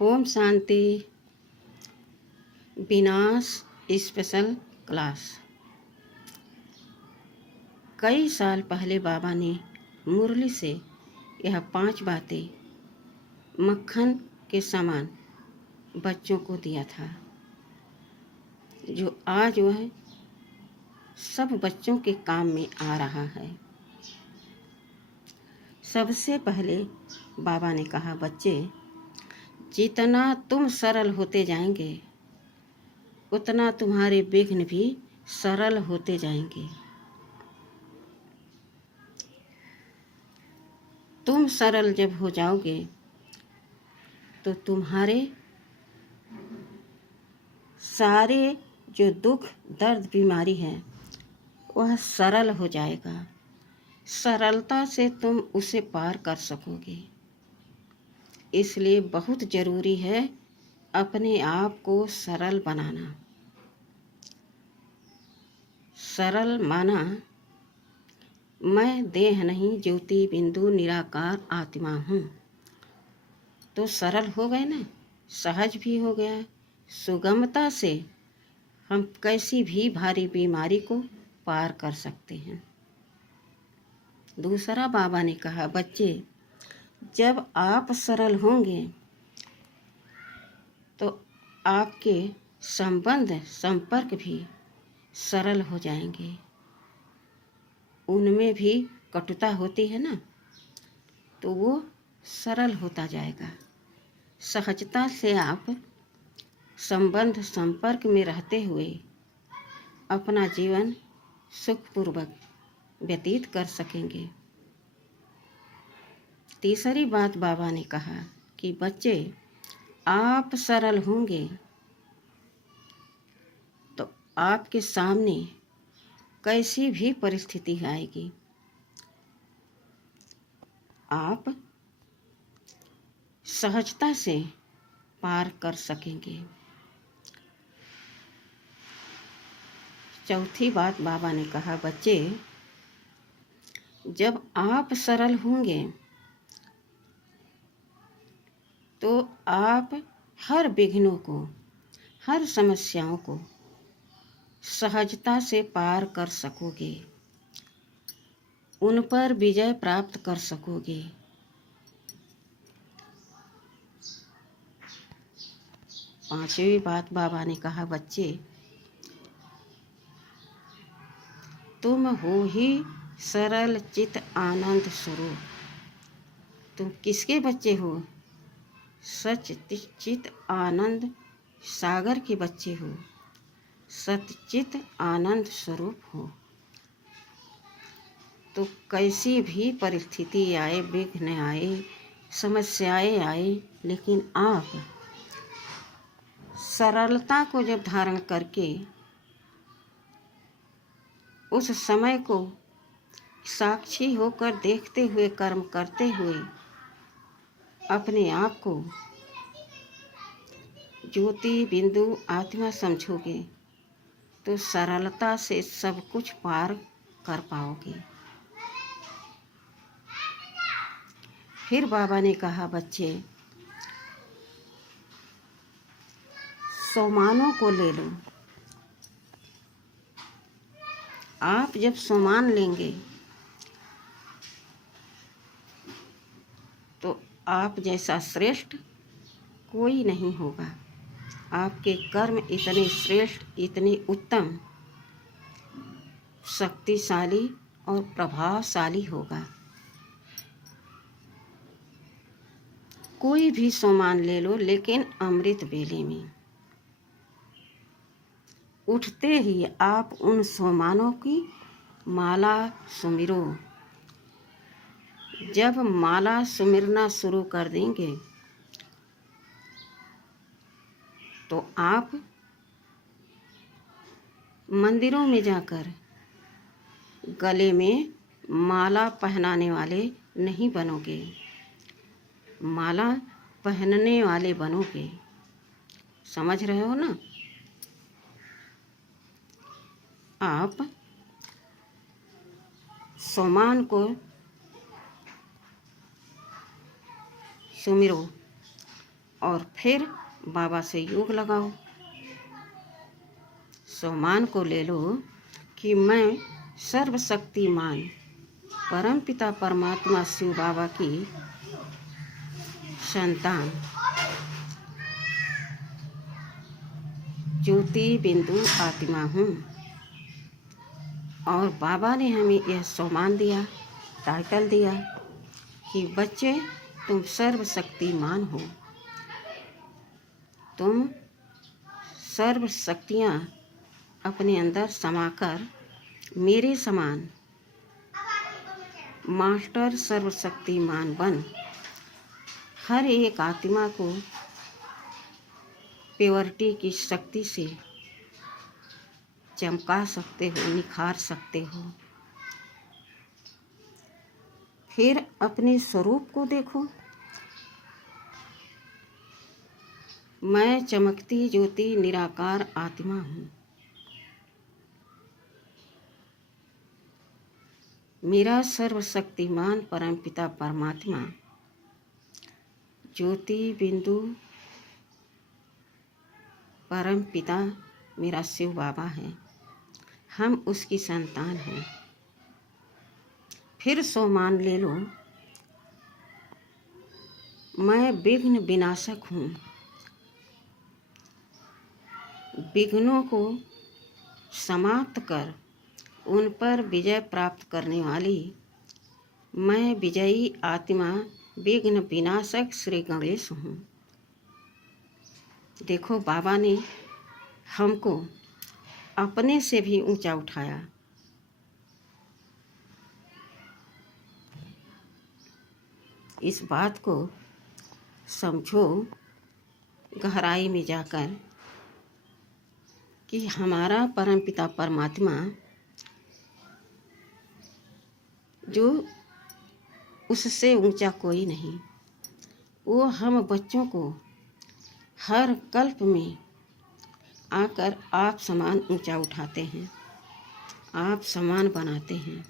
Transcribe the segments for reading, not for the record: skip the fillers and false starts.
ओम शांति। विनाश special class. कई साल पहले बाबा ने मुरली से यह 5 बातें मक्खन के समान बच्चों को दिया था, जो आज वह सब बच्चों के काम में आ रहा है। सबसे पहले बाबा ने कहा, बच्चे, जितना तुम सरल होते जाएंगे उतना तुम्हारे विघ्न भी सरल होते जाएंगे। तुम सरल जब हो जाओगे तो तुम्हारे सारे जो दुख दर्द बीमारी है वह सरल हो जाएगा। सरलता से तुम उसे पार कर सकोगे। इसलिए बहुत ज़रूरी है अपने आप को सरल बनाना। सरल माना मैं देह नहीं, ज्योति बिंदु निराकार आत्मा हूँ। तो सरल हो गए ना, सहज भी हो गया। सुगमता से हम कैसी भी भारी बीमारी को पार कर सकते हैं। दूसरा बाबा ने कहा, बच्चे, जब आप सरल होंगे तो आपके संबंध संपर्क भी सरल हो जाएंगे। उनमें भी कटुता होती है ना, तो वो सरल होता जाएगा। सहजता से आप संबंध संपर्क में रहते हुए अपना जीवन सुखपूर्वक व्यतीत कर सकेंगे। तीसरी बात बाबा ने कहा कि बच्चे, आप सरल होंगे तो आपके सामने कैसी भी परिस्थिति आएगी, आप सहजता से पार कर सकेंगे। चौथी बात बाबा ने कहा, बच्चे, जब आप सरल होंगे तो आप हर विघ्नों को, हर समस्याओं को सहजता से पार कर सकोगे, उन पर विजय प्राप्त कर सकोगे। पांचवी बात बाबा ने कहा, बच्चे, तुम हो ही सरल चित आनंद स्वरूप। तुम किसके बच्चे हो? सच चित आनंद सागर के बच्चे हो, सतचित आनंद स्वरूप हो। तो कैसी भी परिस्थिति आए, विघ्न आए, समस्याएं आए, लेकिन आप सरलता को जब धारण करके उस समय को साक्षी होकर देखते हुए, कर्म करते हुए अपने आप को ज्योति बिंदु आत्मा समझोगे तो सरलता से सब कुछ पार कर पाओगे। फिर बाबा ने कहा, बच्चे, सोमानों को ले लो। आप जब सोमान लेंगे तो आप जैसा श्रेष्ठ कोई नहीं होगा। आपके कर्म इतने श्रेष्ठ, इतने उत्तम, शक्तिशाली और प्रभावशाली होगा। कोई भी सोमान ले लो, लेकिन अमृत बेले में उठते ही आप उन सोमानों की माला सुमिरो। जब माला सुमिरना शुरू कर देंगे तो आप मंदिरों में जाकर गले में माला पहनाने वाले नहीं बनोगे, माला पहनने वाले बनोगे। समझ रहे हो ना? आप सोमान को सुमिरो और फिर बाबा से योग लगाओ। सोमान को ले लो कि मैं सर्वशक्तिमान परमपिता परमात्मा शिव बाबा की संतान ज्योति बिंदु आत्मा हूँ। और बाबा ने हमें यह सम्मान दिया, टाइटल दिया कि बच्चे तुम सर्वशक्तिमान हो, तुम सर्व शक्तियाँ अपने अंदर समाकर मेरे समान मास्टर सर्वशक्तिमान बन हर एक आत्मा को प्योरिटी की शक्ति से चमका सकते हो, निखार सकते हो। फिर अपने स्वरूप को देखो। मैं चमकती ज्योति निराकार आत्मा हूँ। मेरा सर्वशक्तिमान परमपिता परमात्मा ज्योति बिंदु परमपिता मेरा शिव बाबा है। हम उसकी संतान हैं। फिर सम्मान ले लो, मैं विघ्न विनाशक हूँ। विघ्नों को समाप्त कर उन पर विजय प्राप्त करने वाली मैं विजयी आत्मा विघ्न विनाशक श्री गणेश हूँ। देखो, बाबा ने हमको अपने से भी ऊंचा उठाया। इस बात को समझो गहराई में जाकर कि हमारा परमपिता परमात्मा जो उससे ऊंचा कोई नहीं, वो हम बच्चों को हर कल्प में आकर आप समान ऊंचा उठाते हैं, आप समान बनाते हैं।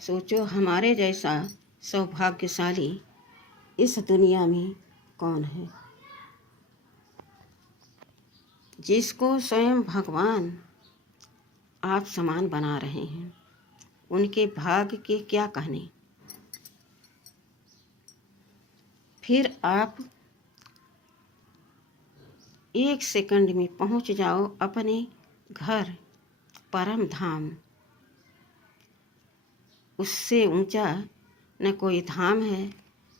सोचो हमारे जैसा सौभाग्यशाली इस दुनिया में कौन है, जिसको स्वयं भगवान आप समान बना रहे हैं। उनके भाग्य के क्या कहने। फिर आप एक सेकंड में पहुंच जाओ अपने घर परम धाम। उससे ऊंचा न कोई धाम है,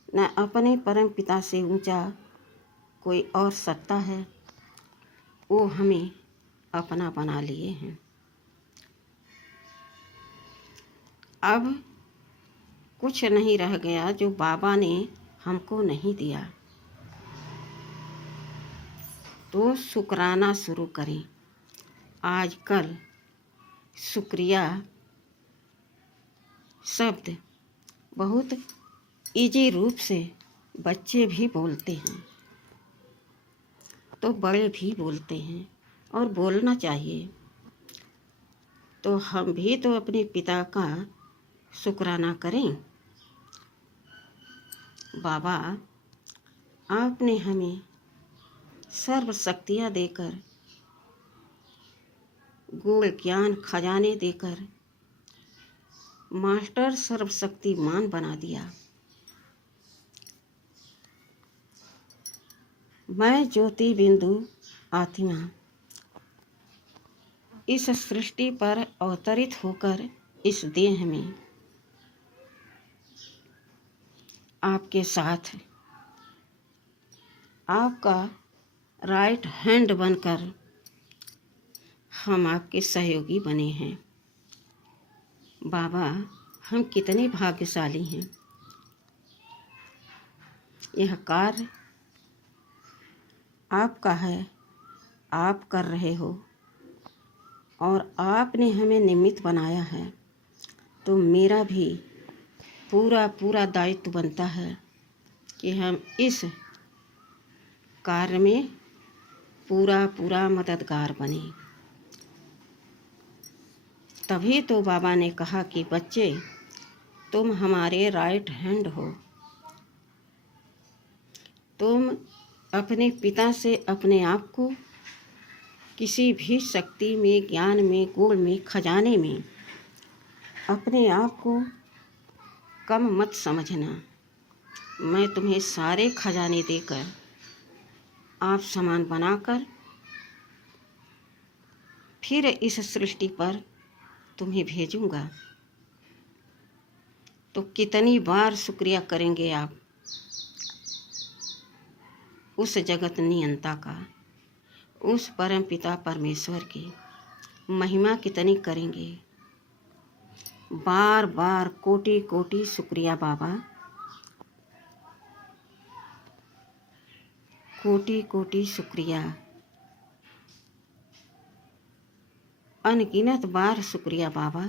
न अपने परम पिता से ऊंचा कोई और सत्ता है। वो हमें अपना बना लिए हैं। अब कुछ नहीं रह गया जो बाबा ने हमको नहीं दिया। तो शुक्राना शुरू करें। आजकल शुक्रिया शब्द बहुत इजी रूप से बच्चे भी बोलते हैं, तो बड़े भी बोलते हैं और बोलना चाहिए। तो हम भी तो अपने पिता का शुक्राना करें। बाबा, आपने हमें सर्व शक्तियाँ देकर, गुण ज्ञान खजाने देकर मास्टर सर्वशक्तिमान बना दिया। मैं ज्योति बिंदु आत्मा इस सृष्टि पर अवतरित होकर इस देह में आपके साथ आपका राइट हैंड बनकर हम आपके सहयोगी बने हैं। बाबा, हम कितने भाग्यशाली हैं। यह कार्य आपका है, आप कर रहे हो और आपने हमें निमित्त बनाया है। तो मेरा भी पूरा दायित्व बनता है कि हम इस कार्य में पूरा मददगार बने। तभी तो बाबा ने कहा कि बच्चे, तुम हमारे राइट हैंड हो। तुम अपने पिता से अपने आप को किसी भी शक्ति में, ज्ञान में, गुण में, खजाने में अपने आप को कम मत समझना। मैं तुम्हें सारे खजाने देकर आप समान बनाकर फिर इस सृष्टि पर तुम्हें भेजूंगा। तो कितनी बार शुक्रिया करेंगे आप उस जगत नियंता का, उस परम पिता परमेश्वर की महिमा कितनी करेंगे। बार बार कोटि कोटि शुक्रिया बाबा, कोटि कोटि शुक्रिया, अनगिनत बार शुक्रिया बाबा।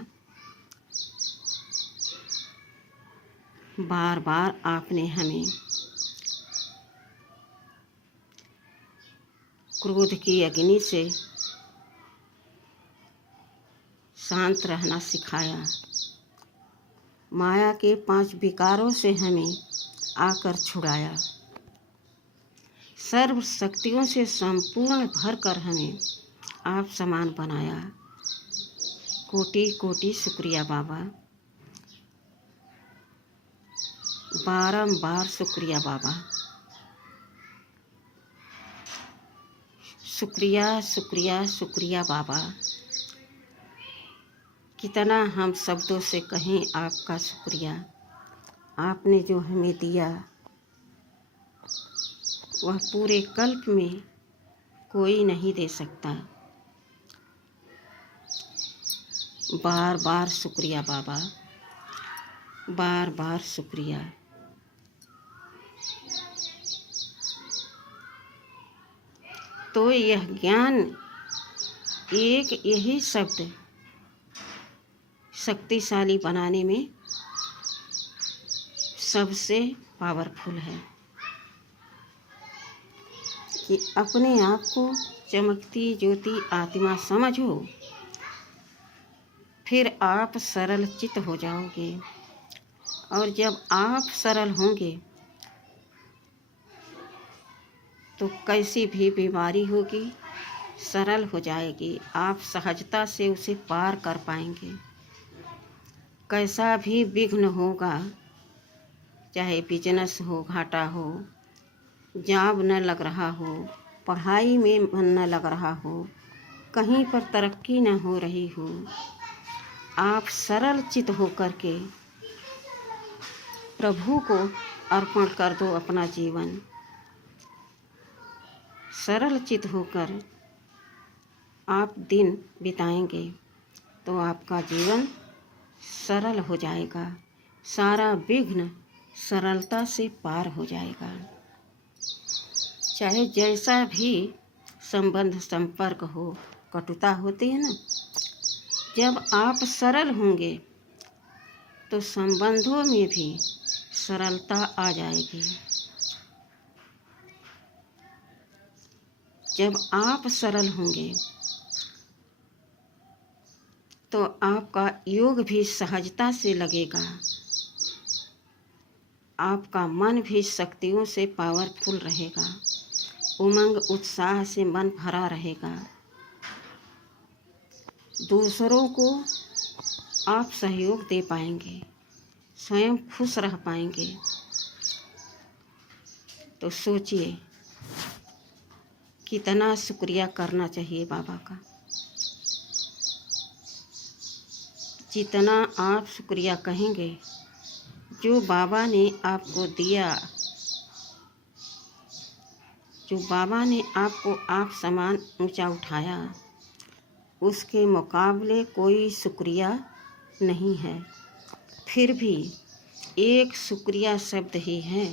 बार बार आपने हमें क्रोध की अग्नि से शांत रहना सिखाया, माया के 5 विकारों से हमें आकर छुड़ाया, सर्व शक्तियों से संपूर्ण भरकर हमें आप समान बनाया। कोटि कोटि शुक्रिया बाबा, बारंबार शुक्रिया बाबा। शुक्रिया शुक्रिया शुक्रिया बाबा। कितना हम शब्दों से कहें आपका शुक्रिया। आपने जो हमें दिया वह पूरे कल्प में कोई नहीं दे सकता। बार बार शुक्रिया बाबा, बार बार शुक्रिया। तो यह ज्ञान, एक यही शब्द शक्तिशाली बनाने में सबसे पावरफुल है कि अपने आप को चमकती ज्योति आत्मा समझो, फिर आप सरल चित्त हो जाओगे। और जब आप सरल होंगे तो कैसी भी बीमारी होगी सरल हो जाएगी, आप सहजता से उसे पार कर पाएंगे। कैसा भी विघ्न होगा, चाहे बिजनेस हो, घाटा हो, जॉब न लग रहा हो, पढ़ाई में मन न लग रहा हो, कहीं पर तरक्की न हो रही हो, आप सरल चित्त होकर के प्रभु को अर्पण कर दो अपना जीवन। सरल चित्त होकर आप दिन बिताएंगे तो आपका जीवन सरल हो जाएगा, सारा विघ्न सरलता से पार हो जाएगा। चाहे जैसा भी संबंध संपर्क हो, कटुता होती है ना, जब आप सरल होंगे तो संबंधों में भी सरलता आ जाएगी। जब आप सरल होंगे तो आपका योग भी सहजता से लगेगा, आपका मन भी शक्तियों से पावरफुल रहेगा, उमंग उत्साह से मन भरा रहेगा। दूसरों को आप सहयोग दे पाएंगे, स्वयं खुश रह पाएंगे। तो सोचिए कितना शुक्रिया करना चाहिए बाबा का। जितना आप शुक्रिया कहेंगे, जो बाबा ने आपको दिया, जो बाबा ने आपको आप समान ऊंचा उठाया, उसके मुकाबले कोई शुक्रिया नहीं है। फिर भी एक शुक्रिया शब्द ही है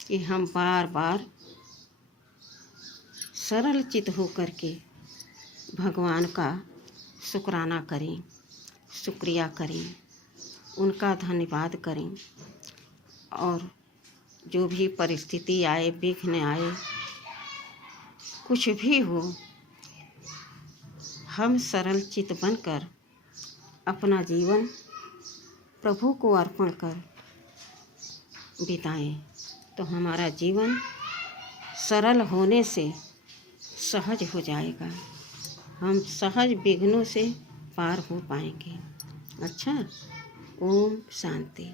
कि हम बार बार सरल चित्त होकर के भगवान का शुक्राना करें, शुक्रिया करें, उनका धन्यवाद करें। और जो भी परिस्थिति आए, विघ्न आए, कुछ भी हो, हम सरल चित्त बनकर अपना जीवन प्रभु को अर्पण कर बिताएं। तो हमारा जीवन सरल होने से सहज हो जाएगा। हम सहज विघ्नों से पार हो पाएंगे। अच्छा, ओम शांति।